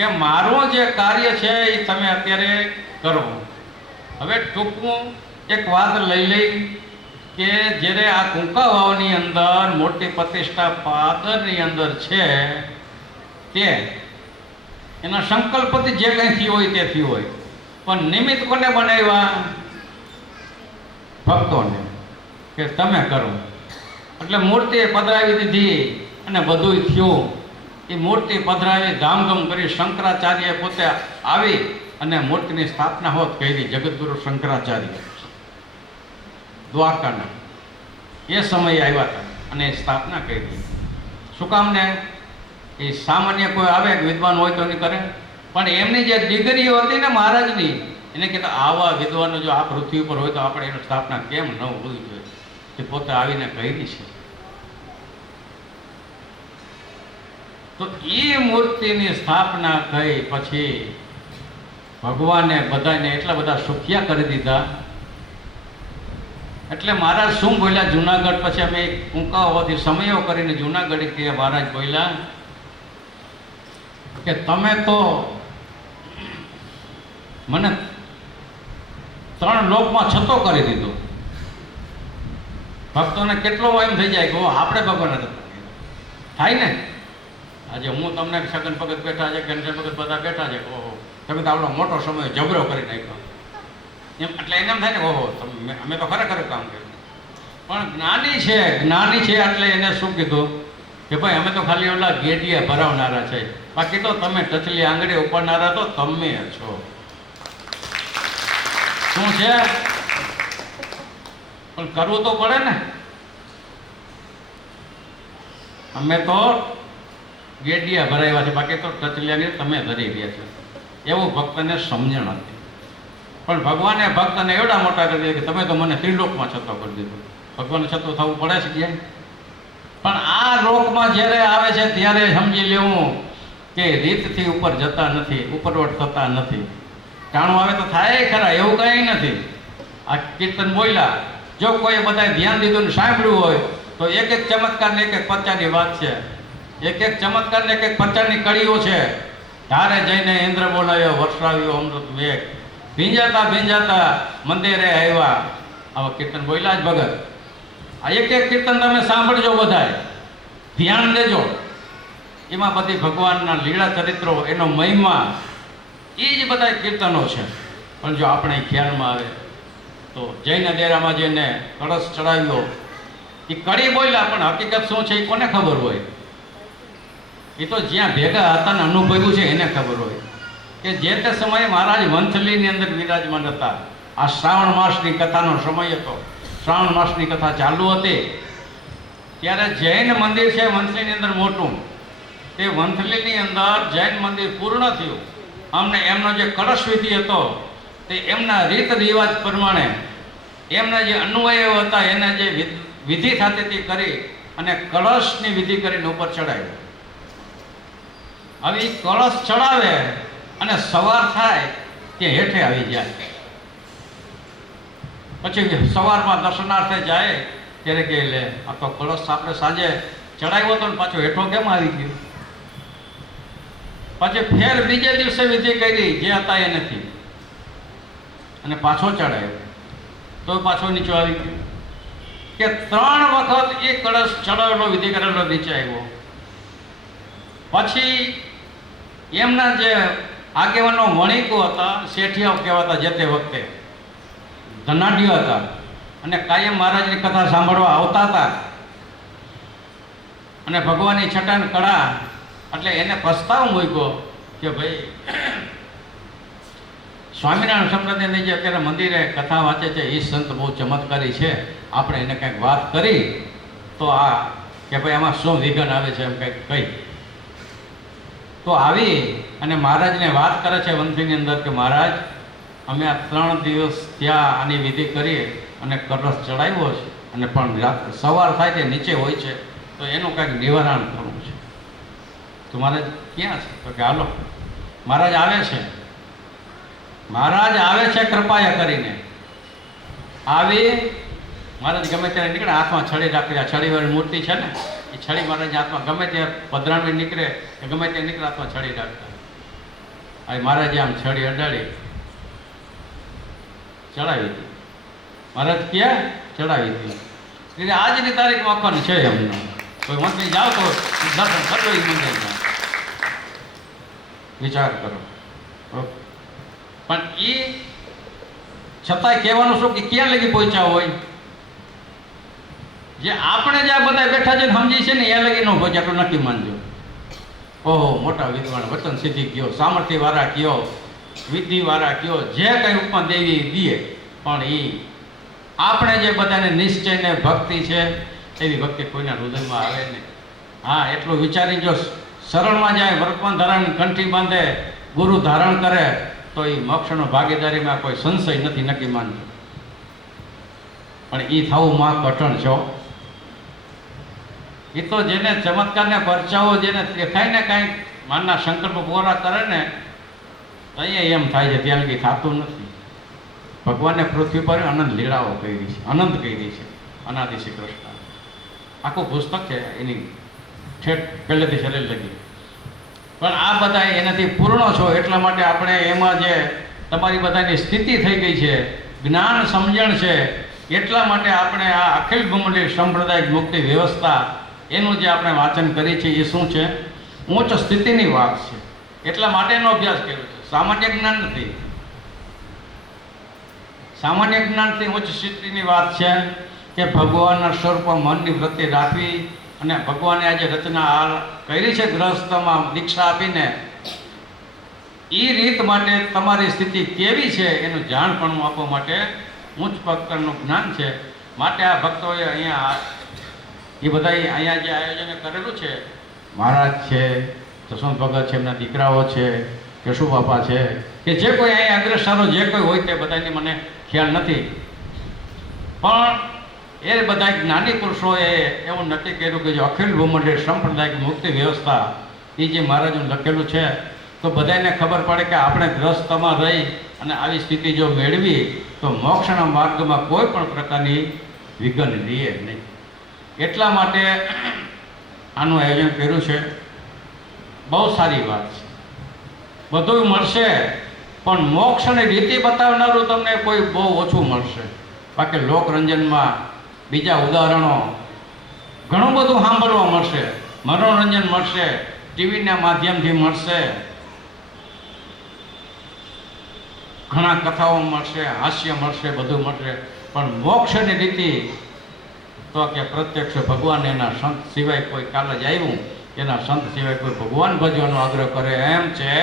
કે મારું જે કાર્ય છે એ તમે અત્યારે કરો. હવે ટૂંકમાં એક વાત લઈ લઈ કે જ્યારે આ કુંકા વાવની અંદર મોટી પ્રતિષ્ઠા પાદરની અંદર છે તે એના સંકલ્પથી જે કંઈ થયું હોય તે થયું હોય, પણ નિમિત્ત કોને બનાવ્યા? ભક્તોને, કે તમે કરો. એટલે મૂર્તિ પધરાવી દીધી અને બધું થયું. એ મૂર્તિ પધરાવી ધામધૂમ કરી શંકરાચાર્ય પોતે આવી અને મૂર્તિની સ્થાપના હોત કરી. જગતગુરુ શંકરાચાર્ય દ્વારકાના એ સમયે આવ્યા હતા અને સ્થાપના કરી. શું કામ ને? એ સામાન્ય કોઈ આવે વિદ્વાન હોય તો નહીં કરે, પણ એમની જે ડિગ્રીઓ હતી ને મહારાજની, એને કહેતા આવા વિદ્વાનો જો આ પૃથ્વી પર હોય તો આપણે એની સ્થાપના કેમ ન હોવી જોઈએ? તે પોતે આવીને કરી છે. તો એ મૂર્તિની સ્થાપના થઈ પછી ભગવાને બધાને એટલા બધા સુખિયા કરી દીધા. એટલે મહારાજ શું બોલ્યા જુનાગઢ? પછી અમે કુંકાઓથી સમયો કરીને જુનાગઢ કે મહારાજ બોલ્યા કે તમે તો મને 3 લોકમાં છતો કરી દીધો. ભક્તોને કેટલો એમ થઈ જાય કે આપણે ભગવાન હતા થાય ને. આજે હું તમને છગન ભગત બેઠા છે, ઘનશ્યામ ભગત બધા બેઠા છે, ઓહો તમે તો આવડો મોટો સમય જબરો કરી નાખ્યો એમ. એટલે એને એમ થાય ને ઓહો અમે તો ખરેખર કામ કર્યું. પણ જ્ઞાની છે એટલે એને શું કીધું કે ભાઈ અમે તો ખાલી ઓલા ગેડિયા ભરાવનારા છે, બાકી તો તમે ટચલી આંગળી ઉપરનારા તો તમે છો. શું છે? પણ કરવું તો પડે ને. અમે તો ગેડિયા ભરાવ્યા છે, બાકી તો ટચલિયાની તમે ધરી રહ્યા છો. એવું ભક્તને સમજણ હતી. પણ ભગવાને ભક્તને એવડા મોટા કરી દીધા કે તમે તો મને ત્રિલોકમાં છતો કરી દીધો. ભગવાનને છતો થવું પડે છે ક્યાંય? પણ આ લોકમાં જ્યારે આવે છે ત્યારે સમજી લેવું કે રીતથી ઉપર જતા નથી, ઉપરવટ થતા નથી. ટાણું આવે તો થાય ખરા, એવું કંઈ નથી. આ કીર્તન બોલ્યા, જો કોઈ બધાએ ધ્યાન દીધું ને સાંભળ્યું હોય તો એક એક ચમત્કાર ને એક એક પચ્ચાની વાત છે. એક એક ચમત્કાર ને એક એક પચ્ચાની કડીઓ છે. ધારે જઈને ઇન્દ્ર બોલાયો, વર્ષાવ્યો અમૃત વેગ, ભીંજાતા મંદિરે આવ્યા. આવા કીર્તન બોલ્યા જ ભગત. આ એક એક કીર્તન તમે સાંભળજો, બધાએ ધ્યાન દેજો. એમાં બધી ભગવાનના લીલા ચરિત્રો, એનો મહિમા, એ જ બધા કીર્તનો છે. પણ જો આપણે ખ્યાલમાં આવે તો જૈન ડેરામાં જઈને કળશ ચડાવ્યો, એ કડી બોલ્યા, પણ હકીકત શું છે એ કોને ખબર હોય? એ તો જ્યાં ભેગા હતા ને અનુભવ્યું છે એને ખબર હોય. કે જે તે સમયે મહારાજ વંથલીની અંદર વિરાજમાન હતા. આ શ્રાવણ માસની કથાનો સમય હતો. શ્રાવણ માસની કથા ચાલુ હતી ત્યારે જૈન મંદિર છે વંથલીની અંદર મોટું. તે વંથલીની અંદર જૈન મંદિર પૂર્ણ થયું. અમને એમનો જે કળશ વિધિ હતો તે એમના રીત રિવાજ પ્રમાણે એમના જે અન્વયો હતા એને જે વિધિ થતી હતી કરી અને કળશની વિધિ કરીને ઉપર ચડાવ્યો. હવે કળશ ચડાવે અને સવાર થાય કે હેઠે આવી જાય. પછી સવારમાં દર્શનાર્થે જાય ત્યારે કે લે આ તો કળશ આપણે સાંજે ચડાવ્યો હતો ને પાછો હેઠો કેમ આવી ગયો? પછી ફેર બીજે દિવસે વિધિ કરી જે હતા એ નથી અને પાછો ચડાવ્યો તો પાછો નીચે આવી ગયો. કે 3 વખત એ કળશ ચડાવેલો વિધિ કરેલો નીચે આવ્યો. પછી એમના જે આગેવાનો વણિકો હતા, શેઠિયાઓ કહેવાતા, જે તે વખતે ધનાઢ્યો હતા અને કાયમ મહારાજની કથા સાંભળવા આવતા હતા. અને ભગવાનની છટાન કળા એટલે એને પ્રસ્તાવ મૂક્યો કે ભાઈ સ્વામિનારાયણ સંપ્રદાયની જે અત્યારે મંદિરે કથા વાંચે છે એ સંત બહુ ચમત્કારી છે, આપણે એને કંઈક વાત કરી તો આ કે ભાઈ આમાં શું વિઘન આવે છે એમ કંઈક કહી. તો આવી અને મહારાજને વાત કરે છે વંથલીની અંદર કે મહારાજ અમે આ 3 દિવસ ત્યાં આની વિધિ કરી અને કળશ ચડાવ્યો છે અને પણ સવાર થાય તે નીચે હોય છે તો એનું કંઈક નિવારણ કરવું છે. તો મહારાજ ક્યાં છે? તો કે હાલો મહારાજ આવે છે. મહારાજ આવે છે કૃપાયા કરીને. આવી મહારાજ ગમે ત્યારે નીકળે, હાથમાં છડી રાખી, આ છડીવાળી મૂર્તિ છે ને એ છડી મહારાજ હાથમાં ગમે ત્યારે પધરામણી નીકળે કે ગમે ત્યાં નીકળે હાથમાં છડી રાખતા. આ મહારાજે આમ છડી અડાડી ચડાવી હતી. મહારાજ ક્યાં ચડાવી હતી? એટલે આજની તારીખમાં અખંડ છે એમને. કોઈ મંત્રી જાઓ તો દર્શન કરજો એ મંદિરમાં. વિચાર કરો. પણ એ છતાંય કહેવાનું શું કે ક્યાં લગી પહોંચ્યા હોય? જે આપણે જે આ બધા બેઠા છે સમજી છે ને એ લગી ન પહોંચ્યા તો નક્કી માનજો. ઓહો, મોટા વિદ્વાન, વચન સિદ્ધિ કયો, સામર્થ્ય વાળા કયો, વિધિ વાળા કયો, જે કંઈ ઉપમા દેવી દે, પણ એ આપણે જે બધાને નિશ્ચય ને ભક્તિ છે એવી ભક્તિ કોઈના હૃદયમાં આવે નહીં. હા, એટલું વિચારી જો શરણમાં જાય, વર્તમાન ધારણ કંઠી બાંધે, ગુરુ ધારણ કરે તો એ મોક્ષનો ભાગીદારીમાં કોઈ સંશય નથી, નક્કી માનજો. પણ એ થવું માં કઠણ છો. એ તો જેને ચમત્કારને પરચાઓ જેને દેખાય ને કાંઈક માનના સંકલ્પ પૂરા કરે ને અહીંયા એમ થાય છે, ત્યાં લગી થતું નથી. ભગવાને પૃથ્વી પર અનંત લીલાઓ કરી છે, અનંત કરી છે. અનાદિ શ્રી કૃષ્ણ આખું પુસ્તક છે એની, ઠેઠ પહેલેથી શરીર લગી. પણ આ બધા એનાથી પૂર્ણ છો એટલા માટે આપણે એમાં જે તમારી બધાની સ્થિતિ થઈ ગઈ છે, જ્ઞાન સમજણ છે, એટલા માટે આપણે આ અખિલ બ્રહ્માંડીય સાંપ્રદાયિક મુક્તિ વ્યવસ્થા એનું જે આપણે વાંચન કરીએ છીએ એ શું છે? ઉચ્ચ સ્થિતિની વાત છે. એટલા માટે એનો અભ્યાસ કર્યો છે. સામાન્ય જ્ઞાન નથી. સામાન્ય જ્ઞાનથી ઉચ્ચ સ્થિતિની વાત છે કે ભગવાનના સ્વરૂપમાં મનની વૃત્તિ રાખવી અને ભગવાને આજે રચના કરી છે ગ્રહસ્થમાં દીક્ષા આપીને, એ રીત માટે તમારી સ્થિતિ કેવી છે એનું જાણપણું આપવા માટે ઉચ્ચ પ્રકારનું જ્ઞાન છે. માટે આ ભક્તોએ અહીંયા એ બધા અહીંયા જે આયોજન કરેલું છે, મહારાજ છે, જસવંત ભગત છે, એમના દીકરાઓ છે, કેશુ બાપા છે, કે જે કોઈ અહીંયા અગ્રસરો જે કોઈ હોય તે બધાની મને ખ્યાલ નથી, પણ એ બધા જ્ઞાની પુરુષોએ એવું નક્કી કર્યું કે જો અખિલ બ્રહ્માંડીય સાંપ્રદાયિક મુક્તિ વ્યવસ્થા એ જે મહારાજનું લખેલું છે તો બધાને ખબર પડે કે આપણે ગ્રસ્તમાં રહી અને આવી સ્થિતિ જો મેળવી તો મોક્ષના માર્ગમાં કોઈ પણ પ્રકારની વિઘ્ન રહે નહીં. એટલા માટે આનું આયોજન કર્યું છે. બહુ સારી વાત છે. બધું મળશે પણ મોક્ષની રીતિ બતાવનારું તમને કોઈ બહુ ઓછું મળશે. બાકી લોકરંજનમાં બીજા ઉદાહરણો ઘણું બધું સાંભળવા મળશે, મનોરંજન મળશે, ટીવીના માધ્યમથી મળશે, ઘણા કથાઓ મળશે, હાસ્ય મળશે, બધું મળશે. પણ મોક્ષની રીતિ તો કે પ્રત્યક્ષ ભગવાન એના સંત સિવાય કોઈ કાલે જ આવ્યું, એના સંત સિવાય કોઈ ભગવાન ભજવાનો આગ્રહ કરે એમ છે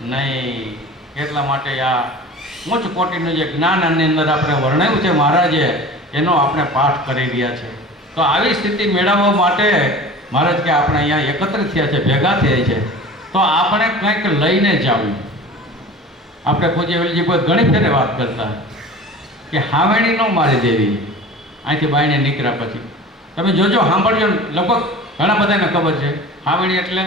નહીં. એટલા માટે આ ઉચ્ચ કોટીનું જે જ્ઞાન આની અંદર આપણે વર્ણવ્યું છે મહારાજે, એનો આપણે પાઠ કરી રહ્યા છે. તો આવી સ્થિતિ મેળવવા માટે મહારાજ કે આપણે અહીંયા એકત્રિત થયા છે, ભેગા થયા છે, તો આપણે કંઈક લઈને જવું. આપણે પૂજ્ય વેલજી કોઈ ઘણી ફેરે વાત કરતા કે હાવેણી ન મારી દેવી અહીંથી બાઈને નીકળ્યા પછી. તમે જોજો, સાંભળજો, લગભગ ઘણા બધાને ખબર છે હાવેણી એટલે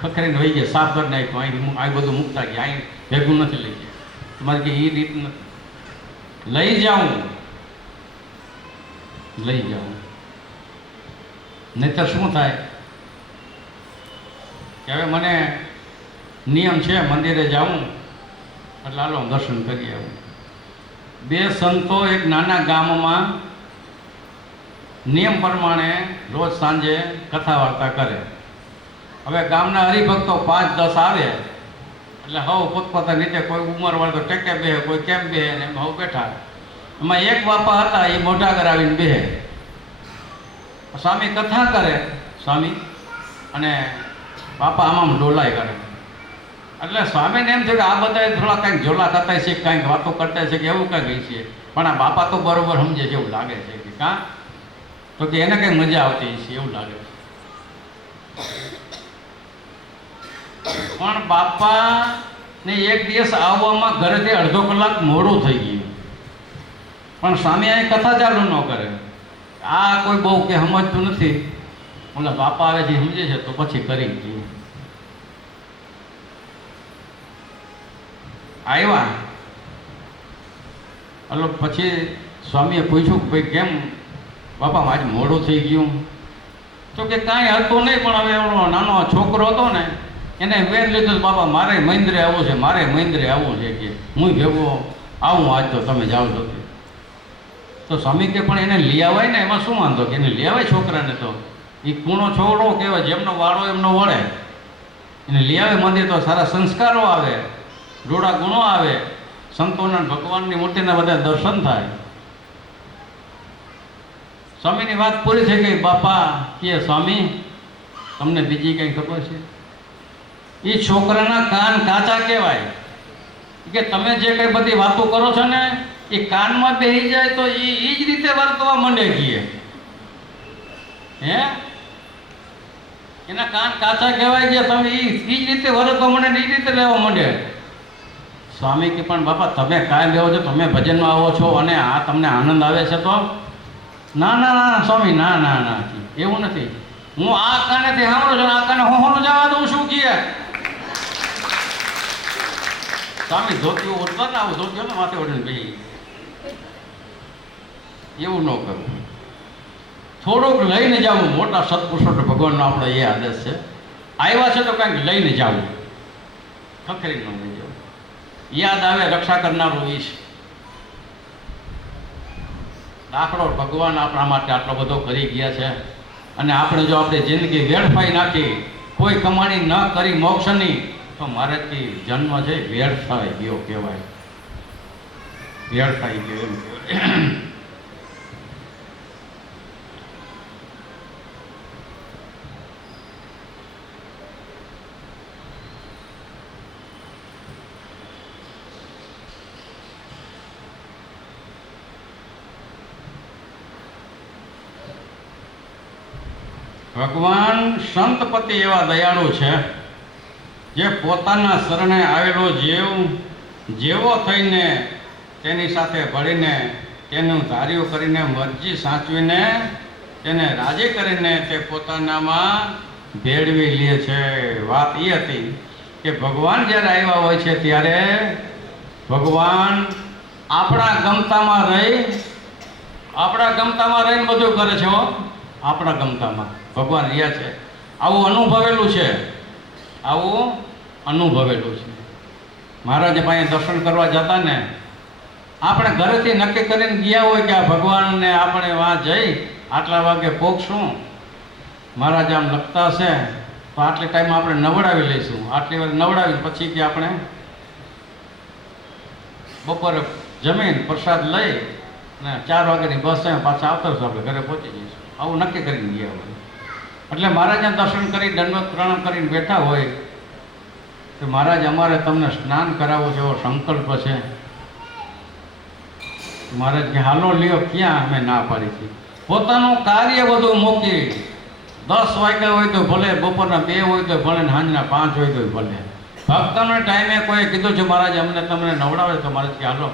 ખખરીને વહી ગયા, સાફ કરી નાખ્યું, અહીં આ બધું મૂકતા ગયા, અહીં ભેગું નથી લઈ ગયા. તમારે કે એ રીત નથી. લઈ જાઉં નહીતર શું થાય કે હવે મને નિયમ છે મંદિરે જાઉં એટલે હાલો દર્શન કરી આવું. બે સંતો એક નાના ગામમાં નિયમ પ્રમાણે રોજ સાંજે કથા વાર્તા કરે. હવે ગામના હરિભક્તો 5-10 આવે એટલે હવ પોતપોતાની રીતે, કોઈ ઉંમરવાળો તો ટેકે બેહે, કોઈ કેમ બેહે, ને એમ હવ બેઠા. એમાં એક બાપા હતા, એ મોઢા આગળ આવીને બેહે. સ્વામી કથા કરે, સ્વામી, અને બાપા આમાં ડોલાય કરે. એટલે સ્વામીને એમ થયું કે આ બધા થોડા કંઈક ઝોલા થતા છે, કંઈક વાતો કરતા છે કે એવું કંઈક છે. પણ આ બાપા તો બરોબર સમજે છે એવું લાગે છે કે કાં, તો કે એને કંઈ મજા આવતી છે એવું લાગે છે. પણ બાપાને એક દિવસ આવવામાં ઘરેથી અડધો કલાક મોડું થઈ ગયું. પણ સ્વામી અહીં કથા ચાલુ ન કરે. આ કોઈ બહુ કે સમજતું નથી, ઓલા બાપા આવે છે સમજે છે તો પછી કરી ગયું. આવ્યા એટલે પછી સ્વામીએ પૂછ્યું કે ભાઈ કેમ બાપા આજ મોડું થઈ ગયું? તો કે કાંઈ હતું નહીં, પણ હવે એનો નાનો છોકરો હતો ને એને વેર લીધું બાપા મારે મહેન્દ્રે આવવું છે, મારે મહેન્દ્રે આવવું છે કે હું ભેગો આવું આજ તો તમે જાઓ છો. તો સ્વામી કે પણ એને લઈ આવાય ને, એમાં શું વાંધો કે એને લઈ આવાય છોકરાને. તો એ કૂણો છોકરો કહેવાય, જેમનો વાળો એમનો વળે. એને લઈ આવે મંદિર તો સારા સંસ્કારો આવે, રૂડા ગુણો આવે, સંતોના ભગવાનની મૂર્તિના બધા દર્શન થાય. સ્વામીની વાત પૂરી થઈ ગઈ. બાપા કે સ્વામી તમને બીજી કંઈ ખબર છે? એ છોકરાના કાન કાચા કહેવાય કે તમે જે કંઈ બધી વાતો કરો છો ને એ કાનમાં બેસી જાય તો એ જ રીતે વર્તવા માંડે કીએ. હે એના કાન કાચા કહેવાય કે તમે એ જ રીતે વર્તવા માંડે ને એ રીતે લેવા માંડે. સ્વામી કે પણ બાપા તમે કાંઈ લેવો છો, તમે ભજનમાં આવો છો અને આ તમને આનંદ આવે છે તો? ના ના ના સ્વામી, ના ના ના એવું નથી. હું આ કાનેથી સાંભળું છું, આ કાને હું જવા દઉં છું કીએ. સ્વામી ધોતીઓ ઉઠતા ને આવું ધોતીઓ ને માથે ઓઢીને ભાઈ એવું ન કરવું. થોડુંક લઈને જવું. મોટા સત્પુરુષો ભગવાનનો આપણે એ આદેશ છે. આવ્યા છે તો કંઈક લઈને જવું, ખખરી ન લઈ જવું. યાદ આવે રક્ષા કરનારું ઈશ. દાખલો ભગવાન આપણા માટે આટલો બધો કરી ગયા છે અને આપણે જો આપણે જિંદગી વેડફાઈ નાખી, કોઈ કમાણી ન કરી મોક્ષની, તો મારેથી જન્મ છે વેડફાઈ ગયો કહેવાય. વેડફાઈ ગયો એમ કહેવાય. ભગવાન સંતપતિ એવા દયાળુ છે, જે પોતાના શરણે આવેલો જેવો થઈને તેની સાથે ભળીને તેનું ધાર્યું કરીને મરજી સાચવીને તેને રાજી કરીને તે પોતાનામાં ભેળવી લે છે. વાત એ હતી કે ભગવાન જ્યારે આવ્યા હોય છે ત્યારે ભગવાન આપણા ગમતામાં રહીને બધું કરે છે. આપણા ગમતામાં ભગવાન રહ્યા છે. આવું અનુભવેલું છે. મહારાજ પાસે દર્શન કરવા જતા ને, આપણે ઘરેથી નક્કી કરીને ગયા હોય કે આ ભગવાનને આપણે વાં જઈ આટલા વાગે પહોંચશું. મહારાજ આમ લખતા હશે તો આટલી ટાઈમ આપણે નવડાવી લઈશું. આટલી વાર નવડાવી પછી કે આપણે બપોરે જમીન પ્રસાદ લઈ ને 4 વાગ્યાની બસ પાછા આવતા આપણે ઘરે પહોંચી જઈશું. આવું નક્કી કરીને ગયા હોય. એટલે મહારાજના દર્શન કરી દંડવત પ્રણામ કરીને બેઠા હોય કે મહારાજ અમારે તમને સ્નાન કરાવવું છે એવો સંકલ્પ છે. મહારાજ કે હાલો લ્યો, ક્યાં અમે ના પાડી હતી. પોતાનું કાર્ય બધું મૂકી 10 વાગ્યા હોય તો ભલે, બપોરના 2 હોય તો ભલે, સાંજના 5 હોય તો ભલે. ભક્તોને ટાઈમે કોઈ કીધું છે મહારાજ અમને તમને નવડાવે તો મહારાજ કે હાલો.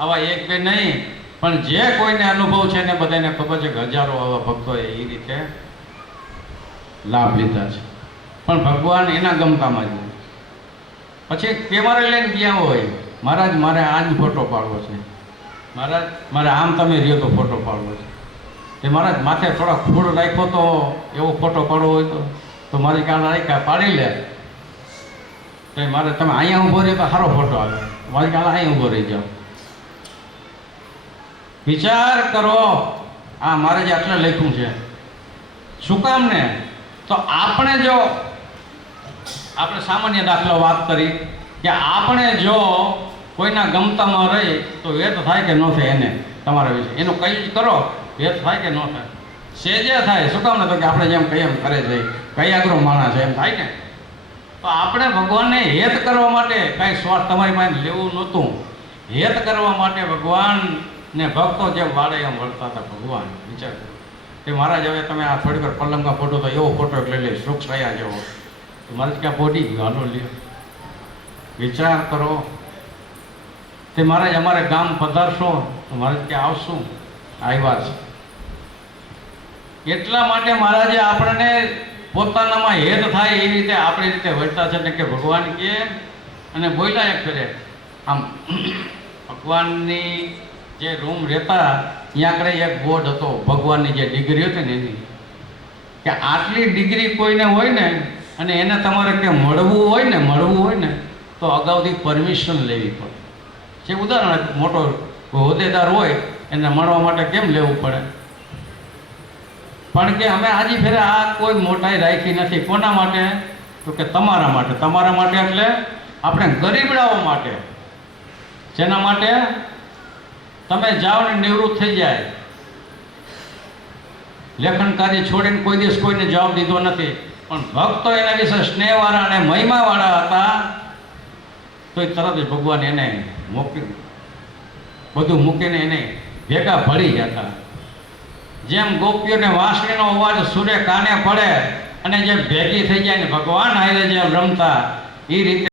આવા 1-2 નહીં પણ જે કોઈને અનુભવ છે ને બધાને ખબર છે કે હજારો આવા ભક્તોએ એ રીતે લાભ લીધા છે. પણ ભગવાન એના ગમતામાં જ. પછી કેમેરા લઈને ગયા હોય, મહારાજ મારે આ જ ફોટો પાડવો છે, મહારાજ મારે આમ તમે રહ્યો તો ફોટો પાડવો છે. એ મહારાજ માથે થોડા ફૂડ રાખ્યો તો એવો ફોટો પાડવો હોય તો મારી કાન રાખ્યા પાડી લે. તો મારે તમે અહીંયા ઊભો રહ્યો તો સારો ફોટો આવે, મારી કાન અહીંયા ઊભો રહી જાઓ. વિચાર કરો. આ મારે જે આટલે લખ્યું છે શું કામ ને? તો આપણે સામાન્ય દાખલો વાત કરી કે આપણે જો કોઈના ગમતામાં રહી તો વેત થાય કે ન થાય એને તમારા વિશે એનું કઈ જ કરો, વેત થાય કે ન થાય? સેજે થાય. શું કામ ને? તો કે આપણે જેમ કહીએ એમ કરે છે, કઈ આગળ માણસ એમ થાય ને. તો આપણે ભગવાનને હેત કરવા માટે કાંઈ સ્વાર્થ તમારી પાસે લેવું નહોતું. હેત કરવા માટે ભગવાનને ભક્તો જેમ વાળે એમ વળતા હતા ભગવાન. વિચાર કરો કે મહારાજ હવે તમે આ થોડીક વાર પલંગમાં ફોટો તો એવો ફોટો લઈ લે સુખ થયા જેવો. તો મહારાજ ક્યાં પોટી ગયો, હાલો લ્યો. વિચાર કરો. તે મહારાજ અમારે ગામ પધારશો તો મહારાજ ક્યાં આવશું? આવ્યા છે. એટલા માટે મહારાજે આપણને પોતાનામાં હેત થાય એ રીતે આપણી રીતે વર્તા છે કે ભગવાન કે અને બોલ્યા એક ફેરે આમ ભગવાનની જે રૂમ રહેતા ત્યાં આગળ એક બોર્ડ હતો ભગવાનની જે ડિગ્રી હતી ને એની, કે આટલી ડિગ્રી કોઈને હોય ને અને એને તમારે કે મળવું હોય ને તો અગાઉથી પરમિશન લેવી પડે. જે ઉદાહરણ મોટો હોદ્દેદાર હોય એને મળવા માટે કેમ લેવું પડે? પણ કે અમે આજે ફેરે આ કોઈ મોટાઈ રાખી નથી. કોના માટે? તો કે તમારા માટે. તમારા માટે એટલે આપણે ગરીબડાઓ માટે. જેના માટે તમે જાઓ ને નિવૃત્ત થઈ જાય. લેખન કાર્ય છોડીને કોઈ દિવસ કોઈને જવાબ દીધો નથી, પણ ભક્તો એના વિશે સ્નેહવાળા અને મહિમાવાળા હતા, તો એ તરત જ ભગવાન એને બધું મૂકીને એને ભેગા ભળી જતા. જેમ ગોપીઓને વાંસળીનો અવાજ સૂર્ય કાને પડે અને જે ભેગી થઈ જાય ને ભગવાન હારે જેમ રમતા, એ રીતે